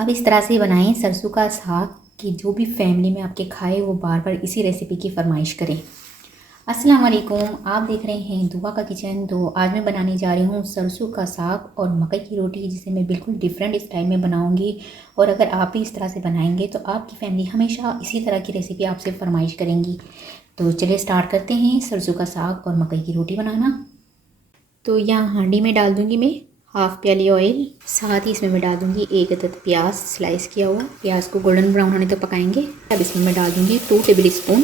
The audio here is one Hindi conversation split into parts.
अब इस तरह से बनाएं सरसों का साग कि जो भी फैमिली में आपके खाए वो बार बार इसी रेसिपी की फरमाइश करें। अस्सलाम वालेकुम, आप देख रहे हैं दुआ का किचन। तो आज मैं बनाने जा रही हूँ सरसों का साग और मकई की रोटी, जिसे मैं बिल्कुल डिफरेंट स्टाइल में बनाऊँगी। और अगर आप भी इस तरह से बनाएंगे तो आपकी फैमिली हमेशा इसी तरह की रेसिपी आपसे फरमाइश करेंगी। तो चलिए स्टार्ट करते हैं सरसों का साग और मकई की रोटी बनाना। तो यहाँ हांडी में डाल दूँगी मैं हाफ़ प्याली ऑयल। साथ ही इसमें मैं डाल दूँगी 1 अदद प्याज स्लाइस किया हुआ। प्याज को गोल्डन ब्राउन होने तक पकाएंगे। अब इसमें मैं डाल दूँगी 2 टेबल स्पून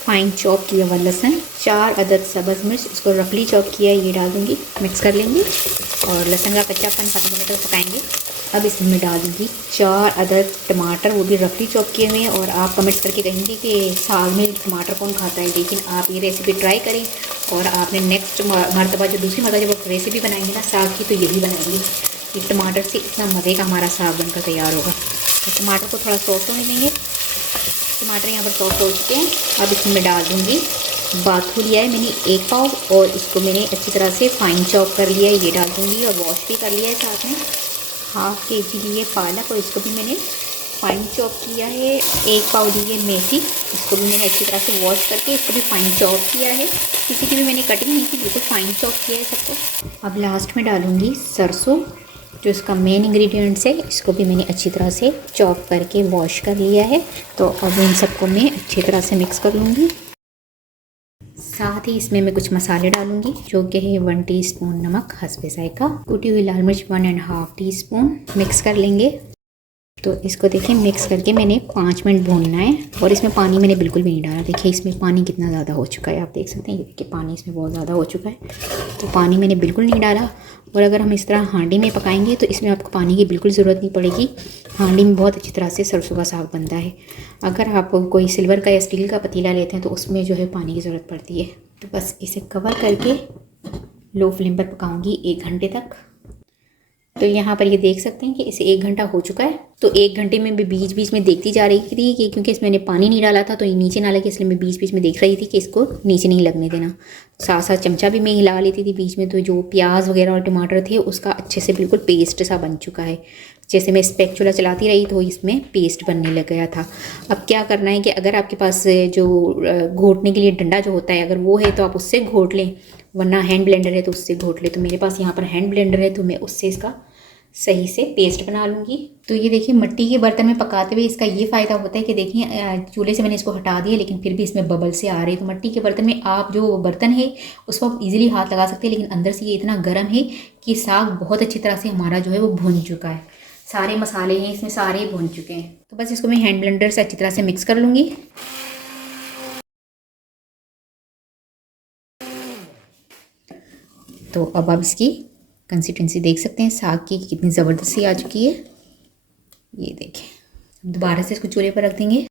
फाइन चॉप किया हुआ लहसुन, 4 अदद सब्ज़ मिर्च, इसको रफली चॉप किया है, ये डाल दूँगी। मिक्स कर लेंगे और लहसुन का कच्चापन ख़त्म होने तक पकाएंगे। अब इसमें मैं डाल दूँगी 4 अदद टमाटर, वो भी रफली चॉप किए हुए हैं। और आप कमेंट्स करके कहेंगे कि साग में टमाटर कौन खाता है, लेकिन आप ये रेसिपी ट्राई करें और आपने नेक्स्ट मरतबा जो दूसरी मरतबा जब रेसिपी बनाएंगे ना साग की, तो यही बनाएंगे कि टमाटर से इतना मज़े का हमारा साग बनकर तैयार होगा। तो टमाटर को थोड़ा सॉफ्ट होने देंगे। टमाटर यहाँ पर सॉफ्ट हो चुके हैं। अब इसमें मैं डाल दूँगी बाथू लिया है मैंने 1 पाव, और इसको मैंने अच्छी तरह से फाइन चॉप कर लिया है, ये डाल दूँगी। और वॉश भी कर लिया है साथ में। हाफ़ kg लिए पालक, और इसको भी मैंने फाइन चॉप किया है। 1 पाव लिए मेथी, इसको भी मैंने अच्छी तरह से वॉश करके इसको भी फाइन चॉप किया है। किसी की भी मैंने कटिंग नहीं की, बिल्कुल फाइन चॉप किया है सबको। अब लास्ट में डालूँगी सरसों, जो इसका मेन इंग्रेडिएंट्स है, इसको भी मैंने अच्छी तरह से चॉप करके वॉश कर लिया है। तो अब इन सबको मैं अच्छी तरह से मिक्स कर लूँगी। साथ ही इसमें मैं कुछ मसाले डालूंगी, जो कि है 1 टीस्पून नमक हस्बे जायका, कुटी हुई लाल मिर्च 1.5 टीस्पून। मिक्स कर लेंगे। तो इसको देखिए मिक्स करके मैंने 5 मिनट भूनना है। और इसमें पानी मैंने बिल्कुल भी नहीं डाला। देखिए इसमें पानी कितना ज़्यादा हो चुका है, आप देख सकते हैं। ये देखिए पानी इसमें बहुत ज़्यादा हो चुका है, तो पानी मैंने बिल्कुल नहीं डाला। और अगर हम इस तरह हांडी में पकाएंगे तो इसमें आपको पानी की बिल्कुल ज़रूरत नहीं पड़ेगी। हांडी में बहुत अच्छी तरह से सरसों का साग बनता है। अगर आप कोई सिल्वर का या स्टील का पतीला लेते हैं तो उसमें जो है पानी की ज़रूरत पड़ती है। तो बस इसे कवर करके लो फ्लेम पर पकाऊंगी 1 घंटे तक। तो यहाँ पर ये देख सकते हैं कि इसे 1 घंटा हो चुका है। तो 1 घंटे में भी बीच बीच में देखती जा रही थी कि क्योंकि इसमें मैंने पानी नहीं डाला था तो ये नीचे ना लगे, इसलिए मैं बीच बीच में देख रही थी कि इसको नीचे नहीं लगने देना। साथ साथ चमचा भी मैं हिला लेती थी बीच में। तो जो प्याज वगैरह और टमाटर थे उसका अच्छे से बिल्कुल पेस्ट सा बन चुका है। जैसे मैं स्पैचुला चलाती रही तो इसमें पेस्ट बनने लग गया था। अब क्या करना है कि अगर आपके पास जो घोटने के लिए डंडा जो होता है अगर वो है तो आप उससे घोट लें, वरना हैंड ब्लेंडर है तो उससे घोट लें। तो मेरे पास यहाँ पर हैंड ब्लेंडर है तो मैं उससे इसका सही से पेस्ट बना लूँगी। तो ये देखिए मिट्टी के बर्तन में पकाते हुए इसका ये फ़ायदा होता है कि देखिए चूल्हे से मैंने इसको हटा दिया लेकिन फिर भी इसमें बबल से आ रहे। तो मिट्टी के बर्तन में आप जो बर्तन है उस पर आप इजीली हाथ लगा सकते हैं, लेकिन अंदर से ये इतना गर्म है कि साग बहुत अच्छी तरह से हमारा जो है वो भुन चुका है। सारे मसाले हैं इसमें सारे भुन चुके हैं। तो बस इसको मैं हैंड ब्लेंडर से अच्छी तरह से मिक्स कर लूँगी। तो अब आप इसकी कंसिस्टेंसी देख सकते हैं साग की कितनी ज़बरदस्त सी आ चुकी है। ये देखें। दोबारा से इसको चूल्हे पर रख देंगे।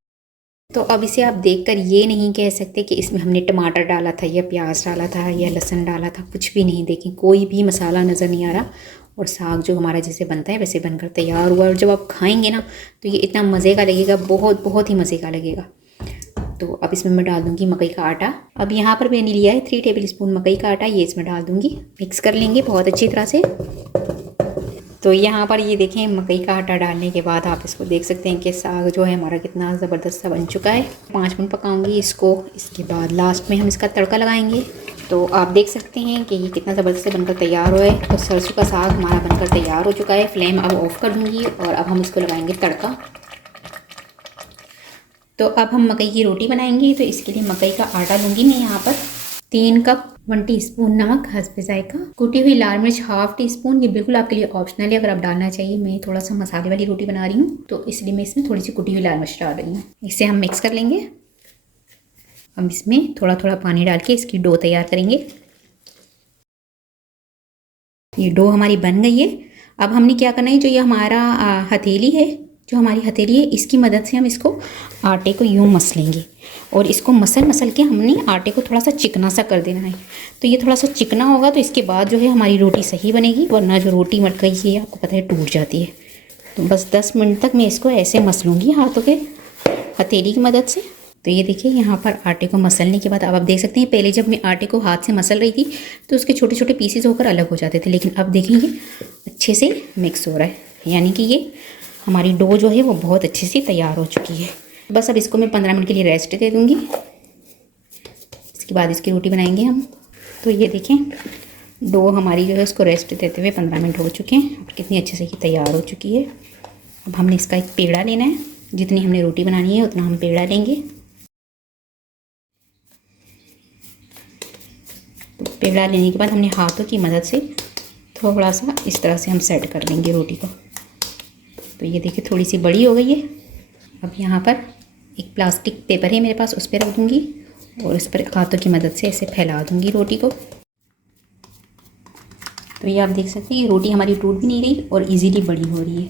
तो अब इसे आप देखकर ये नहीं कह सकते कि इसमें हमने टमाटर डाला था या प्याज डाला था या लहसुन डाला था, कुछ भी नहीं। देखें कोई भी मसाला नज़र नहीं आ रहा और साग जो हमारा जैसे बनता है वैसे बनकर तैयार हुआ। और जब आप खाएंगे ना तो ये इतना मज़े का लगेगा, बहुत बहुत ही मज़े का लगेगा। तो अब इसमें मैं डाल दूँगी मकई का आटा। अब यहाँ पर मैंने लिया है 3 टेबल स्पून मकई का आटा, ये इसमें डाल दूँगी। मिक्स कर लेंगे बहुत अच्छी तरह से। तो यहाँ पर ये देखें मकई का आटा डालने के बाद आप इसको देख सकते हैं कि साग जो है हमारा कितना ज़बरदस्त सा बन चुका है। 5 मिनट पकाऊंगी इसको। इसके बाद लास्ट में हम इसका तड़का लगाएंगे। तो आप देख सकते हैं कि ये कितना ज़बरदस्त से बनकर तैयार हुआ है। तो सरसों का साग हमारा बनकर तैयार हो चुका है। फ्लेम अब ऑफ़ कर दूँगी और अब हम इसको लगाएंगे तड़का। तो अब हम मकई की रोटी बनाएंगे। तो इसके लिए मकई का आटा लूँगी मैं यहाँ पर 3 कप, 1 टीस्पून नमक हस्बे जायका, कुटी हुई लाल मिर्च हाफ़ टीस्पून। ये बिल्कुल आपके लिए ऑप्शनल है, अगर आप डालना चाहिए। मैं थोड़ा सा मसाले वाली रोटी बना रही हूँ तो इसलिए मैं इसमें थोड़ी सी कुटी हुई लाल मिर्च डाल रही हूँ। इसे हम मिक्स कर लेंगे। हम इसमें थोड़ा थोड़ा पानी डाल के इसकी डो तैयार करेंगे। ये डो हमारी बन गई है। अब हमने क्या करना है, जो ये हमारा हथेली है, जो हमारी हथेली है, इसकी मदद से हम इसको आटे को यूँ मस लेंगे। और इसको मसल के हमने आटे को थोड़ा सा चिकना सा कर देना है। तो ये थोड़ा सा चिकना होगा तो इसके बाद जो है हमारी रोटी सही बनेगी, वरना जो रोटी मटकई है आपको पता है टूट जाती है। तो बस 10 मिनट तक मैं इसको ऐसे मस लूँगी हाथों के हथेली की मदद से। तो ये देखिए यहाँ पर आटे को मसलने के बाद अब आप देख सकते हैं, पहले जब मैं आटे को हाथ से मसल रही थी तो उसके छोटे छोटे पीसेस होकर अलग हो जाते थे, लेकिन अब देखेंगे अच्छे से मिक्स हो रहा है। यानी कि ये हमारी डो जो है वो बहुत अच्छे से तैयार हो चुकी है। बस अब इसको मैं 15 मिनट के लिए रेस्ट दे दूँगी। इसके बाद इसकी रोटी बनाएंगे हम। तो ये देखें, डो हमारी जो है उसको रेस्ट देते हुए 15 मिनट हो चुके हैं और कितनी अच्छे से ये तैयार हो चुकी है। अब हमने इसका एक पेड़ा लेना है। जितनी हमने रोटी बनानी है उतना हम पेड़ा लेंगे। तो पेड़ा लेने के बाद हमने हाथों की मदद से थोड़ा सा इस तरह से हम सेट कर लेंगे रोटी को। तो ये देखिए थोड़ी सी बड़ी हो गई है। अब यहाँ पर एक प्लास्टिक पेपर है मेरे पास, उस पर रख दूँगी और इस पर हाथों की मदद से ऐसे फैला दूँगी रोटी को। तो ये आप देख सकते हैं ये रोटी हमारी टूट भी नहीं रही और इजीली बड़ी हो रही है।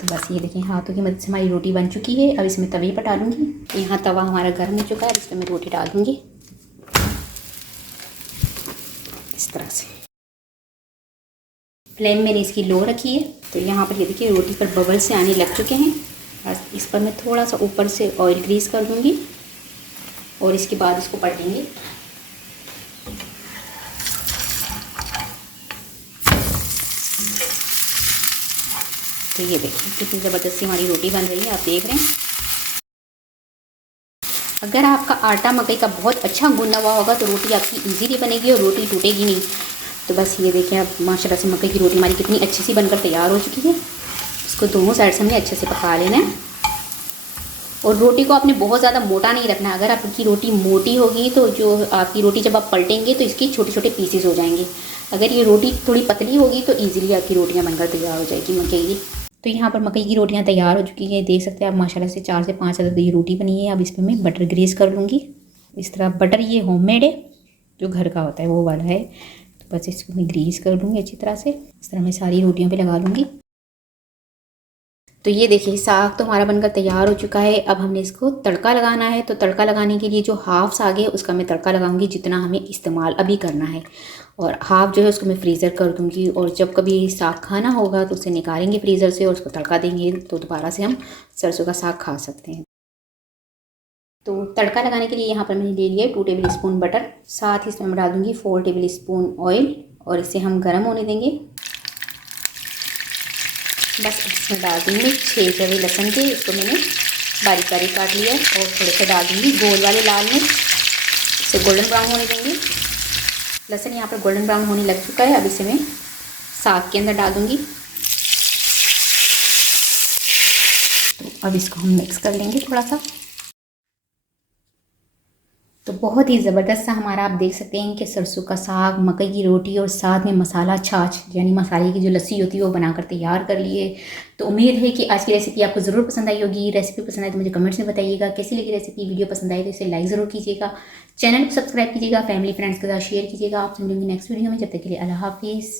तो बस ये देखें हाथों की मदद से हमारी रोटी बन चुकी है। अब इसमें तवे पर डालूँगी। यहाँ तवा हमारा गर्म हो चुका है, इस पर मैं रोटी डाल दूँगी इस तरह से। फ्लेम मैंने इसकी लो रखी है। तो यहाँ पर ये देखिए रोटी पर बबल से आने लग चुके हैं। बस इस पर मैं थोड़ा सा ऊपर से ऑयल ग्रीस कर दूँगी और इसके बाद इसको पलटेंगे। तो ये देखिए कितनी ज़बरदस्ती हमारी रोटी बन रही है, आप देख रहे हैं। अगर आपका आटा मकई का बहुत अच्छा गूंदा हुआ होगा तो रोटी आपकी इजीली बनेगी और रोटी टूटेगी नहीं। तो बस ये देखें अब माशाल्लाह से मकई की रोटी हमारी कितनी अच्छी सी बनकर तैयार हो चुकी है। इसको दोनों साइड से हमने अच्छे से पका लेना है और रोटी को आपने बहुत ज़्यादा मोटा नहीं रखना है। अगर आपकी रोटी मोटी होगी तो जो आपकी रोटी जब आप पलटेंगे तो इसके छोटे छोटे पीसेस हो जाएंगे। अगर ये रोटी थोड़ी पतली होगी तो ईजिली आपकी रोटियाँ बनकर तैयार हो जाएगी मकई की। तो यहाँ पर मकई की रोटियाँ तैयार हो चुकी है, देख सकते हैं आप माशाल्लाह से 4 से 5 अदद ये रोटी बनी है। अब इस पर मैं बटर ग्रीस कर लूँगी इस तरह। बटर ये होममेड है, जो घर का होता है वो वाला है। तो बस इसको मैं ग्रीस कर लूँगी अच्छी तरह से। इस तरह मैं सारी रोटियों पे लगा लूँगी। तो ये देखिए साग तो हमारा बनकर तैयार हो चुका है। अब हमने इसको तड़का लगाना है। तो तड़का लगाने के लिए जो हाफ साग है उसका मैं तड़का लगाऊंगी जितना हमें इस्तेमाल अभी करना है, और हाफ जो है उसको मैं फ्रीज़र कर दूंगी। और जब कभी साग खाना होगा तो उसे निकालेंगे फ्रीज़र से और उसको तड़का देंगे, तो दोबारा से हम सरसों का साग खा सकते हैं। तो तड़का लगाने के लिए यहाँ पर मैंने ले लिया है 2 टेबल स्पून बटर। साथ ही इसमें मैं डाल दूँगी 4 टेबल स्पून ऑयल और इसे हम गर्म होने देंगे। बस इसमें डाल दूँगी 6 जवे लहसुन के, इसको मैंने बारीक बारीक काट लिया और थोड़े से डाल दूँगी गोल वाले लाल मिर्च। इसे गोल्डन ब्राउन होने देंगे। लहसुन यहाँ पर गोल्डन ब्राउन होने लग चुका है। अब इसे मैं साग के अंदर डाल दूँगी। तो अब इसको हम मिक्स कर लेंगे थोड़ा सा। तो बहुत ही ज़बरदस्त सा हमारा आप देख सकते हैं कि सरसों का साग, मकई की रोटी और साथ में मसाला छाछ यानी मसाले की जो लस्सी होती है वो बनाकर तैयार कर लिए। तो उम्मीद है कि आज की रेसिपी आपको ज़रूर पसंद आई होगी। रेसिपी पसंद आए तो मुझे कमेंट्स में बताइएगा कैसी लगी रेसिपी। वीडियो पसंद आए तो इसे लाइक ज़रूर कीजिएगा, चैनल को सब्सक्राइब कीजिएगा, फैमिली फ्रेंड्स के साथ शेयर कीजिएगा। आपसे मिलूंगी नेक्स्ट वीडियो में। जब तक के लिए अल्लाह हाफिज़।